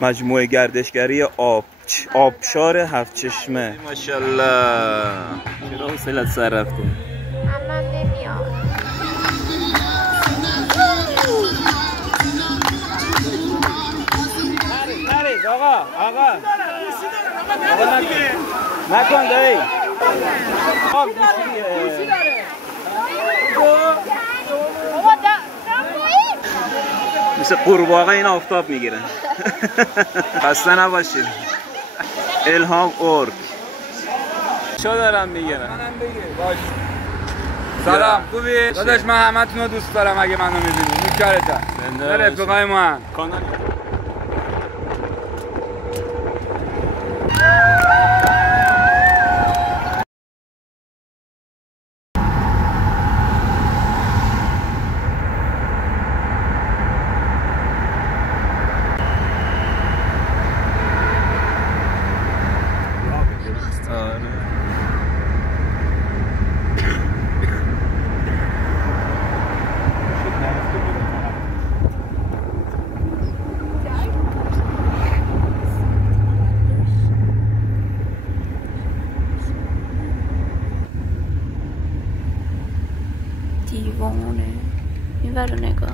مجموعه گردشگری آبشار هفت چشمه. ماشاءالله. چرا حوصلت سر رفته؟ اما نمیاد. نریز آقا نکن دایی. گوشی داره. مثل قورباغه این آفتاب میگیرن. خسته نباشید. الهام اورک چه دارم میگیرن؟ منم بگیر باش. سلام خوبی؟ داداش من همتون رو دوست دارم اگه منو میبینی. نوکرتم. نه رفیقای ما هم. دیوانه این ور رو نگاه.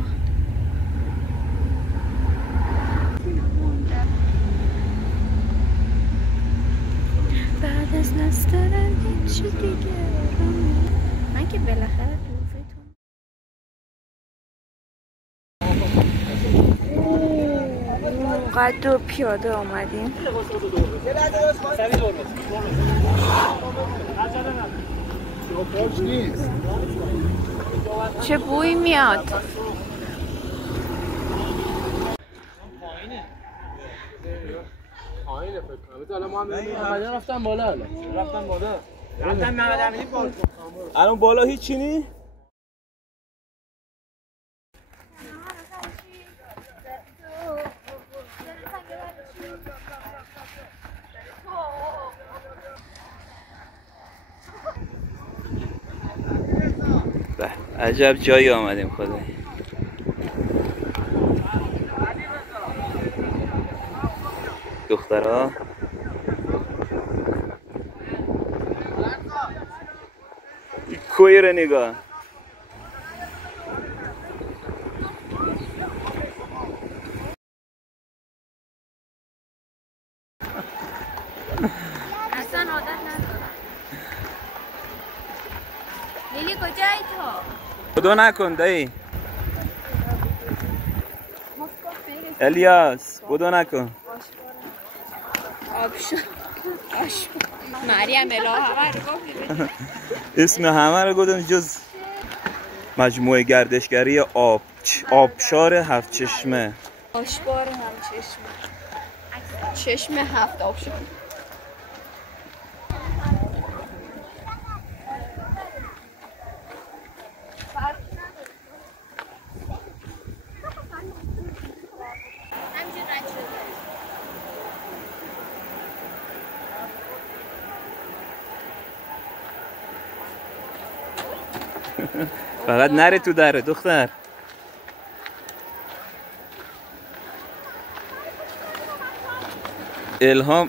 بعد از نسترن هیچی دیگه من که بالاخره دوفتون قدر پیاده آمدیم. چه بوی میاد؟ پایینه فکر کنم. حالا رفتم بالا. رفتم محمد امینی بالا. الان بالا هیچی نی؟ عجب جایی آمدیم خدای. دخترها کوی رو نگاه. اصلا عادت ندارم. لیلی کجایی تو؟ خدا نکن دایی. الیاس خدا نکن. آبشار مریم اله همه رو گفت. اسم همه رو گفتم جز مجموعه گردشگری آبشار هفت چشمه. آشبار هم چشمه هفت آبشار. فقط نره تو دره دختر.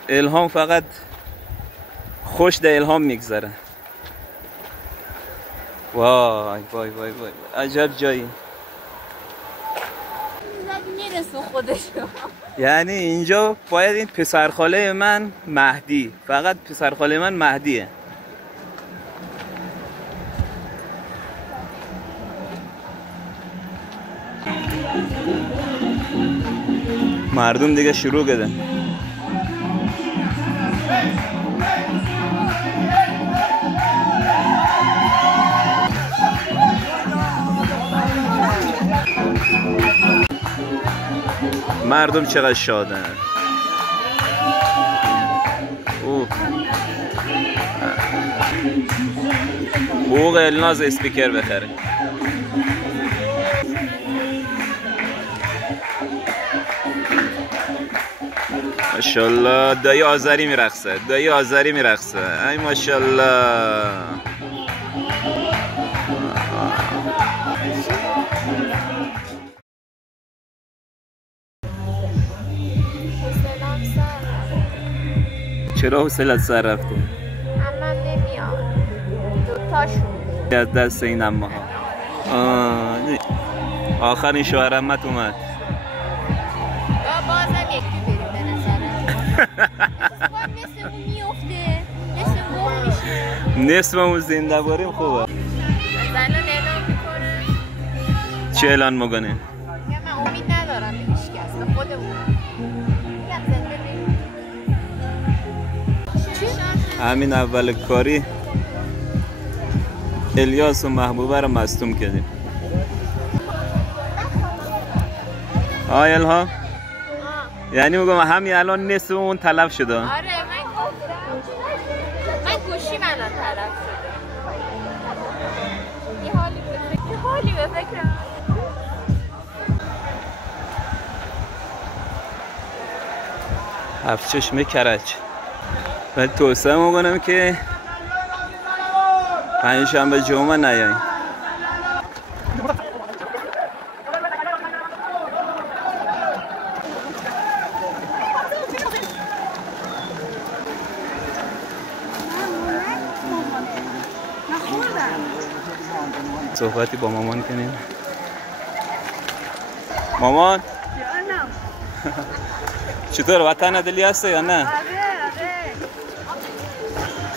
الهام فقط خوش ده الهام میگذره. وای وای وای وای عجب جایی. میرسه خودش. یعنی اینجا باید این پسرخاله من مهدی، فقط پسرخاله من مهدیه. مردم دیگه شروع کردن. مردم چقدر شادن. حقوق الناز اسپیکر بخره. ماشاءالله دایی آذری میرقصه. ای ماشاءالله. چرا حوصلت سر رفته؟ عمم نمیاد دوتاشون از دست این امه ها. آخرین شوهر عمت اومد. بازم یکی بریم به نظرم. نصفمون میفته، نصف گم میشه. نصفمون زنده باریم خوبه. الان اعلام میکنه. چه اعلان میکنه؟ من امید ندارم به هیچ کس، به خودمون. میگم زنده بمونیم. همین اول کاری الیاس و محبوبه رو مصدوم کردیم. الهام یعنی میگم همین الان نصفمون تلف شده. آره من گوشیم الان تلف شده. یه حالی به فکرم. هفت چشمه کرج. من توصیه میکنم که پنجشنبه جمعه نیاییم. صحبتی با مامان کنیم. مامان چطور وطن دلی هسته یا نه؟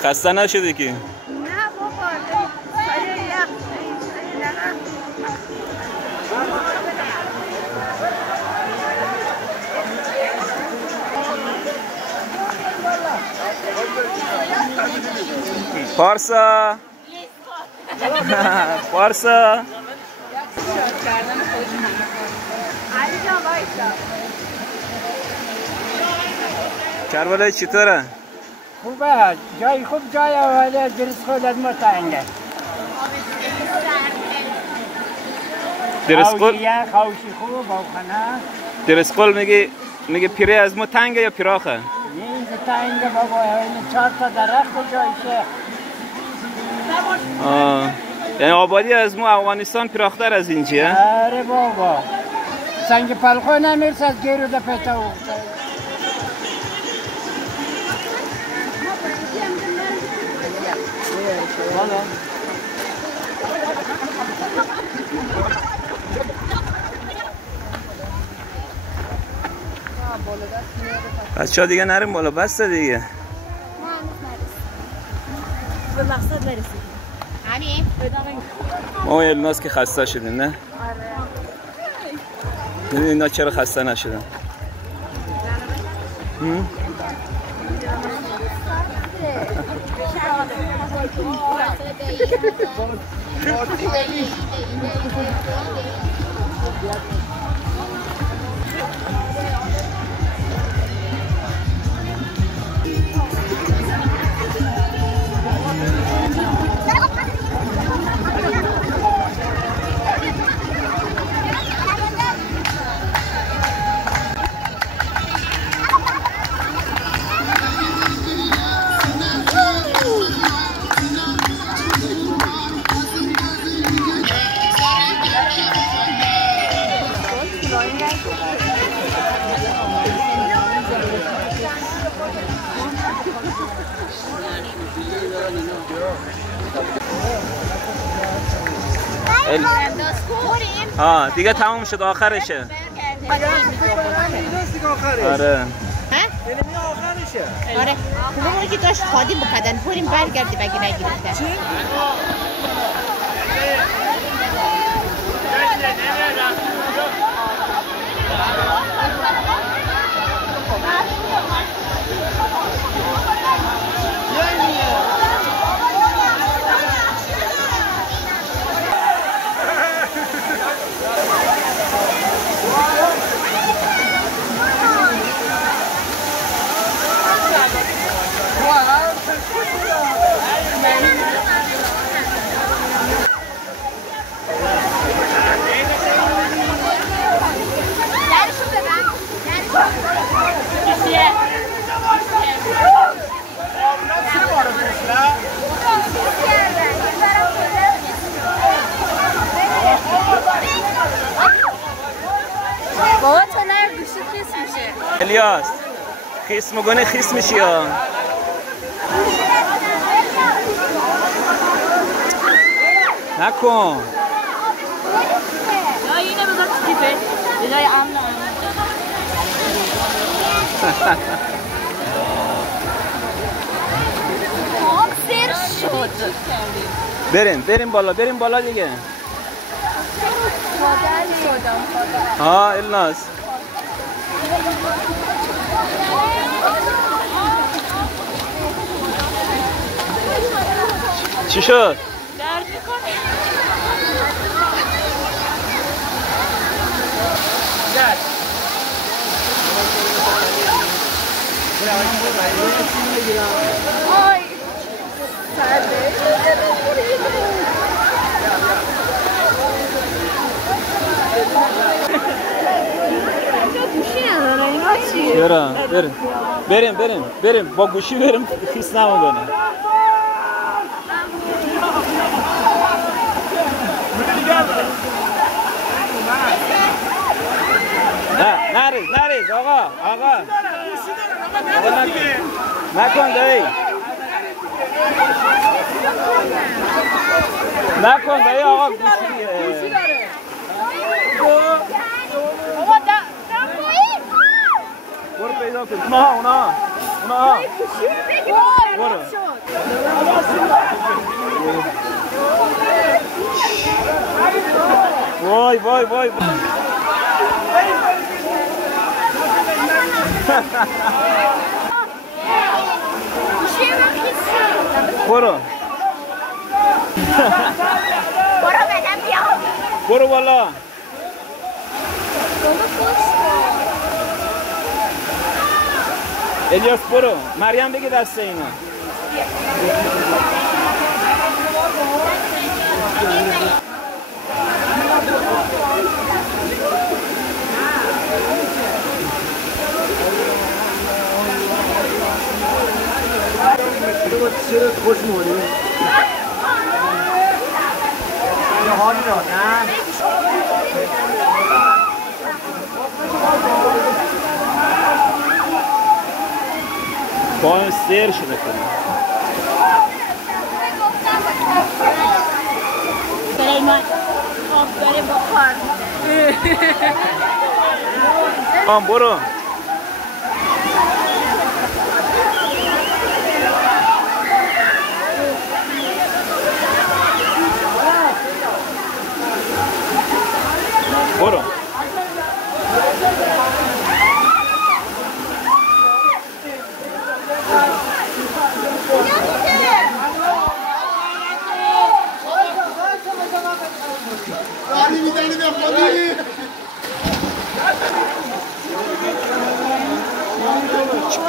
خسته نشدی که؟ نه بابا پارسا پارسا کربلای چطوره؟ خوبه جای خوب جای اولی درست خود از ما تنگه خوشی خوب باوخانه درست میگه پیره از ما تنگه یا پیراخه؟ نه اینجا تنگه بابا این 4 تا درخت جایشه یعنی آبادی از ما افغانستان پیراختر از اینجا؟ آره بابا سنگ پلخو نمیرسه از گیرو ده پیتا بچه ها دیگه نریم بالا بسته دیگه. به مقصد برسیم. همین؟ ما الناس که خسته شدیم نه؟ آره. اینا چرا خسته نشدن؟ ها دیگه تموم شد آخرشه. آره. آره. اونو که داشت خادم بکدن بریم برگردی بگی نگیرفتن. چی؟ بابا تو نه گوشت خیس میشه. الیاس خیس میگونه خیس میشی ها. نکن یا اینه بذار تو کیفه به جای امن آب سر شد بریم بالا دیگه مادر شدم ها الناس چی شد؟ درد میکنه آی سرده گوشی نداره اینا چیه؟ بریم با گوشی بریم خیس نمونده نریز آقا نکن دایی آقا گوشی داره بابا دمایی برو پیدا کن اونا برو وای برو بدم بیام برو بالا الیاس برو مریم بگی دسته اینا خوش موری حالی را نه پایم سر شده کنم سلیمان آب داره بخار برو برو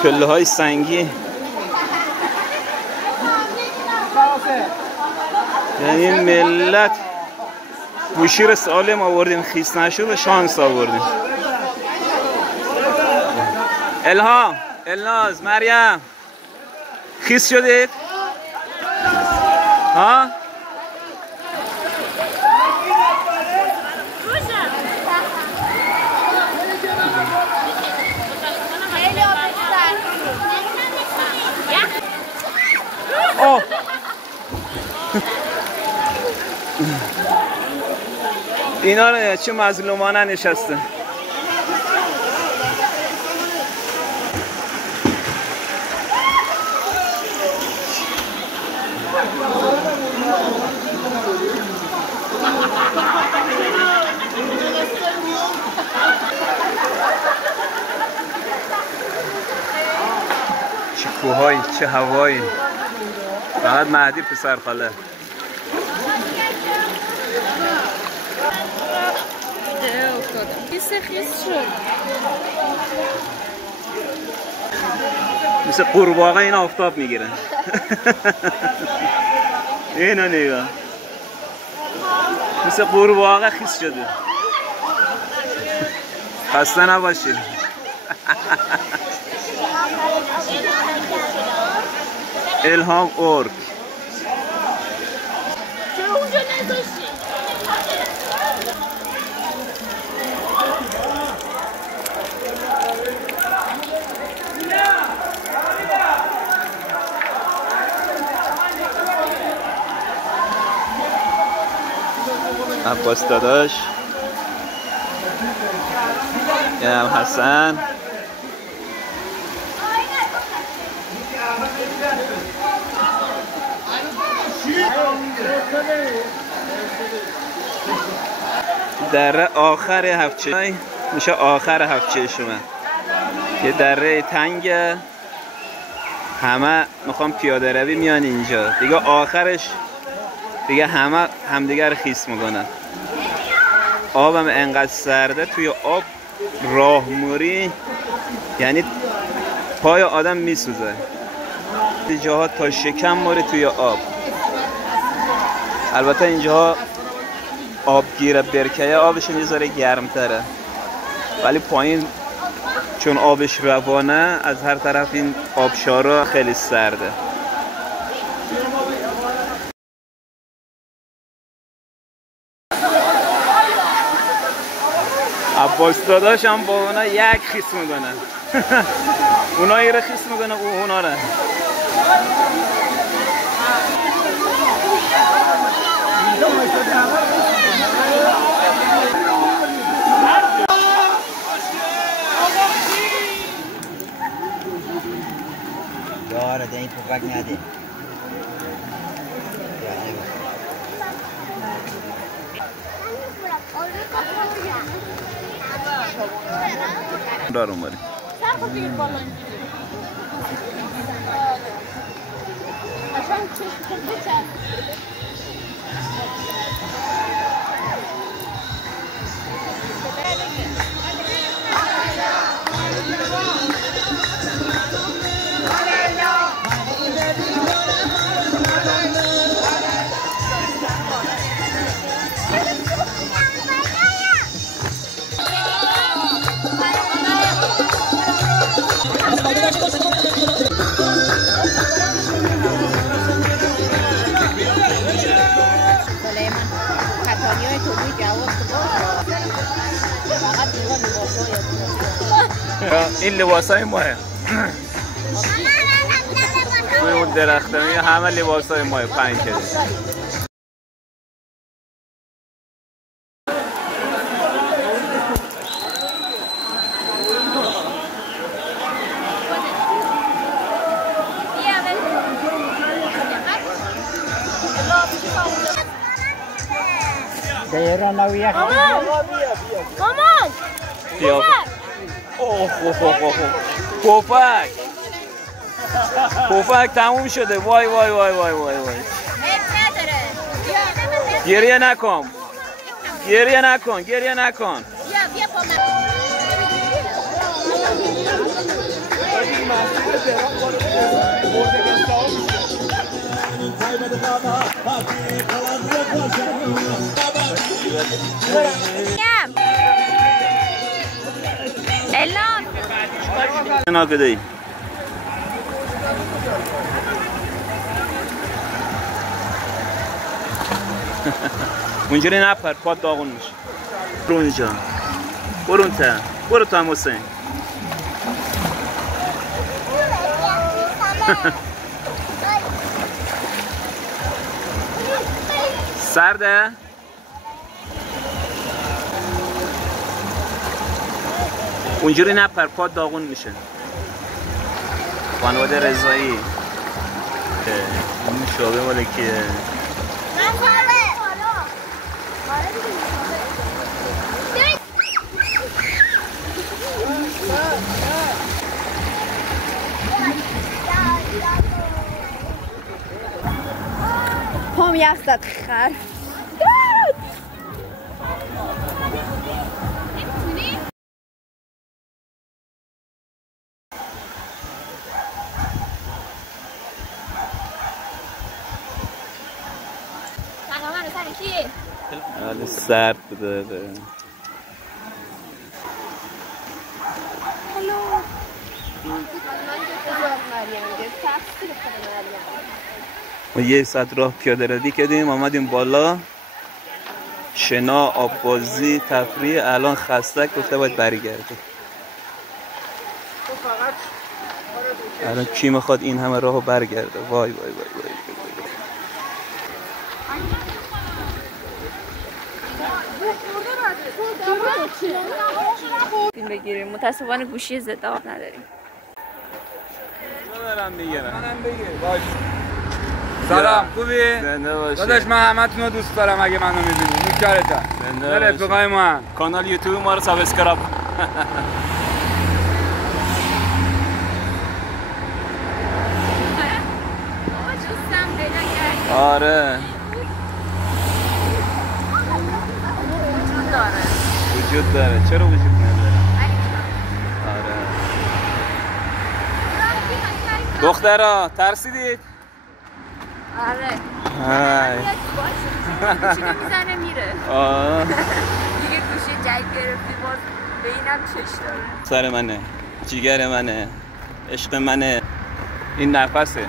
پله های سنگی یعنی ملت گوشی رو سالم آوردیم خیس نشد و شانس آوردیم الهام الناز مریم خیس شدید؟ ها؟ اوه اینا رو چه مظلومانه نشسته چه کوهایی چه هوایی فقط مهدی پسر خاله خیس شد مثل قورباغه این آفتاب میگیرن اینو نگاه مثل قورباغه خیس شده خسته نباشید الهام اورک چرا اونجا نذاشتی؟ عباس داداش، یه هم حسن، دره آخر هفتچه میشه، آخر هفتچه شما یه دره تنگه، همه میخوام پیاده روی میان اینجا دیگه، آخرش دیگه همه همدیگر خیس میکنن. آبم انقدر سرده، توی آب راه موری یعنی پای آدم میسوزه، اینجاها تا شکم موری توی آب. البته اینجاها آبگیر برکه آبش یه ذره گرمتره، ولی پایین چون آبش روانه از هر طرف این آبشارا خیلی سرده. عباس داداش هم با اونا یک خیس میکنن. اونا ایره خیس میکنن، اونا نه. داره ده این پوکک نده. دارم باری این لباسای ماه توی اون درختمی همه لباسای ماه پنج کده. دیره نویه مامان بیا. اوه پفک پفک تموم شده. وای وای وای وای وای وای. گریه نکن، گریه نکن، گریه نکن. بیا با من. الان ناکده‌ای اونجوری نپر، پات داغون میشه. برو اونجا، برو اون تا، برو تو هم حسین. سرده؟ اونجوری نپر، پات داغون میشه. خانواده رضایی که اون شعبه مال کیه؟ پام یخزد خر. حالا سرد بوده. ما یه ساعت راه پیاده روی کردیم، آمدیم بالا شنا، آب بازی، تفریح. الان خسته گفته باید برگرده. الان کی میخواد این همه راهو برگرده؟ وای وای وای وای, وای. فیلم بگیریم. متاسفانه گوشی ضد آب نداریم. دارم میگیرم. منم بگیر. باش. سلام، خوبی؟ زنده باشی. داداش من همتون رو دوست دارم اگه منو میبینی. نوکرتم. زنده باشی. رفیقای ما. کانال یوتیوب ما رو سابسکرایب. آره وجود داره. چرا وجود نداره؟ آره دخترها ترسیدید؟ آره های گوشی میزنه میره دیگه گوشی جدید گرفتی باز به اینم چش داره. سر منه، جیگر منه، عشق منه. این نفسه.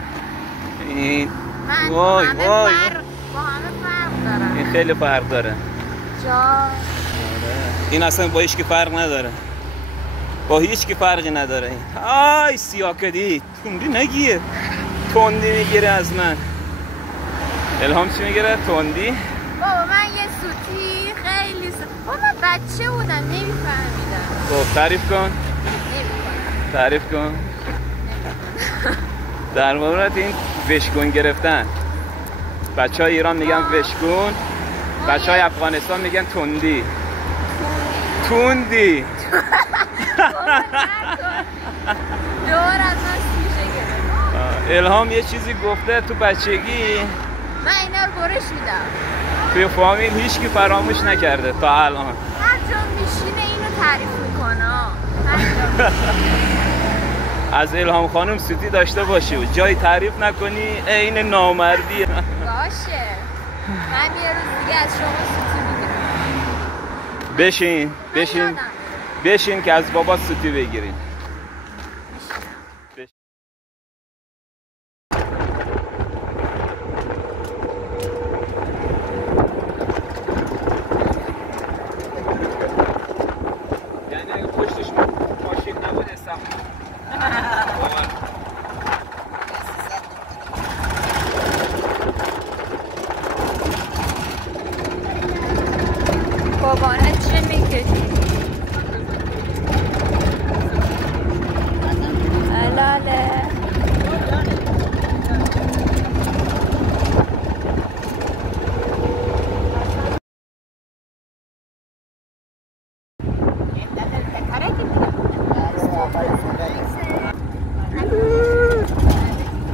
این من وای با همه وای فرق دارم. این خیلی فرق داره. جا این اصلا با هیچ کی فرق نداره. با هیچ کی فرقی نداره. این آی سیاکدی توندی نگیه. توندی میگیره از من. الهام چی میگیره؟ توندی؟ بابا من یه سوتی خیلی بابا من بچه بودم نمیفهمیدم. خب تعریف کن. تعریف کن. در مورد این وشگون گرفتن، بچه های ایران میگن وشگون، بچه های افغانستان میگن توندی. توندی دور از من سوشه گرفت. الهام یه چیزی گفته تو بچگی، من اینا رو برش میدم. توی فامیل هیچ کی فراموش نکرده تا الان. هر جا میشینه اینو تعریف میکنه. از الهام خانم سوتی داشته باشی و جای تعریف نکنی عین نامردیه. باشه من یه روز دیگه از شما سوتی میگیرم. بشین بشین بشین که از بابا سوتی بگیریم. یعنی اگه پشتش ماشین نبود استخدام بابانه چه میکشی؟ حلاله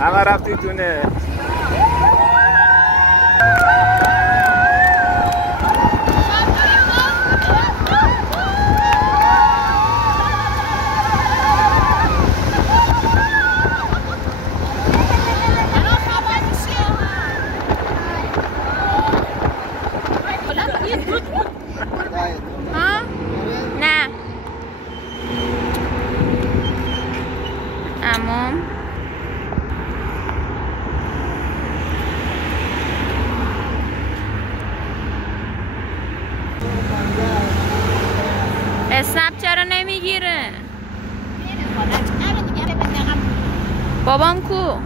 همه رفتی تونه. نه عموم اسنپ چرا نمیگیره؟ بابام کو؟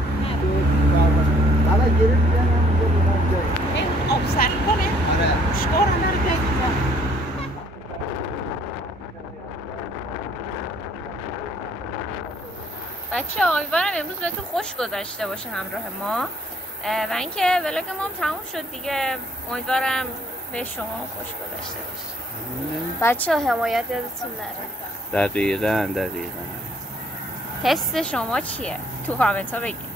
بچه امیدوارم امروز بهتون خوش گذشته باشه همراه ما و اینکه ولاگ ما هم تموم شد دیگه. امیدوارم به شما خوش گذشته باشه. بچه حمایت یادتون نره. دقیقاً تست شما چیه؟ تو کامنت ها بگید.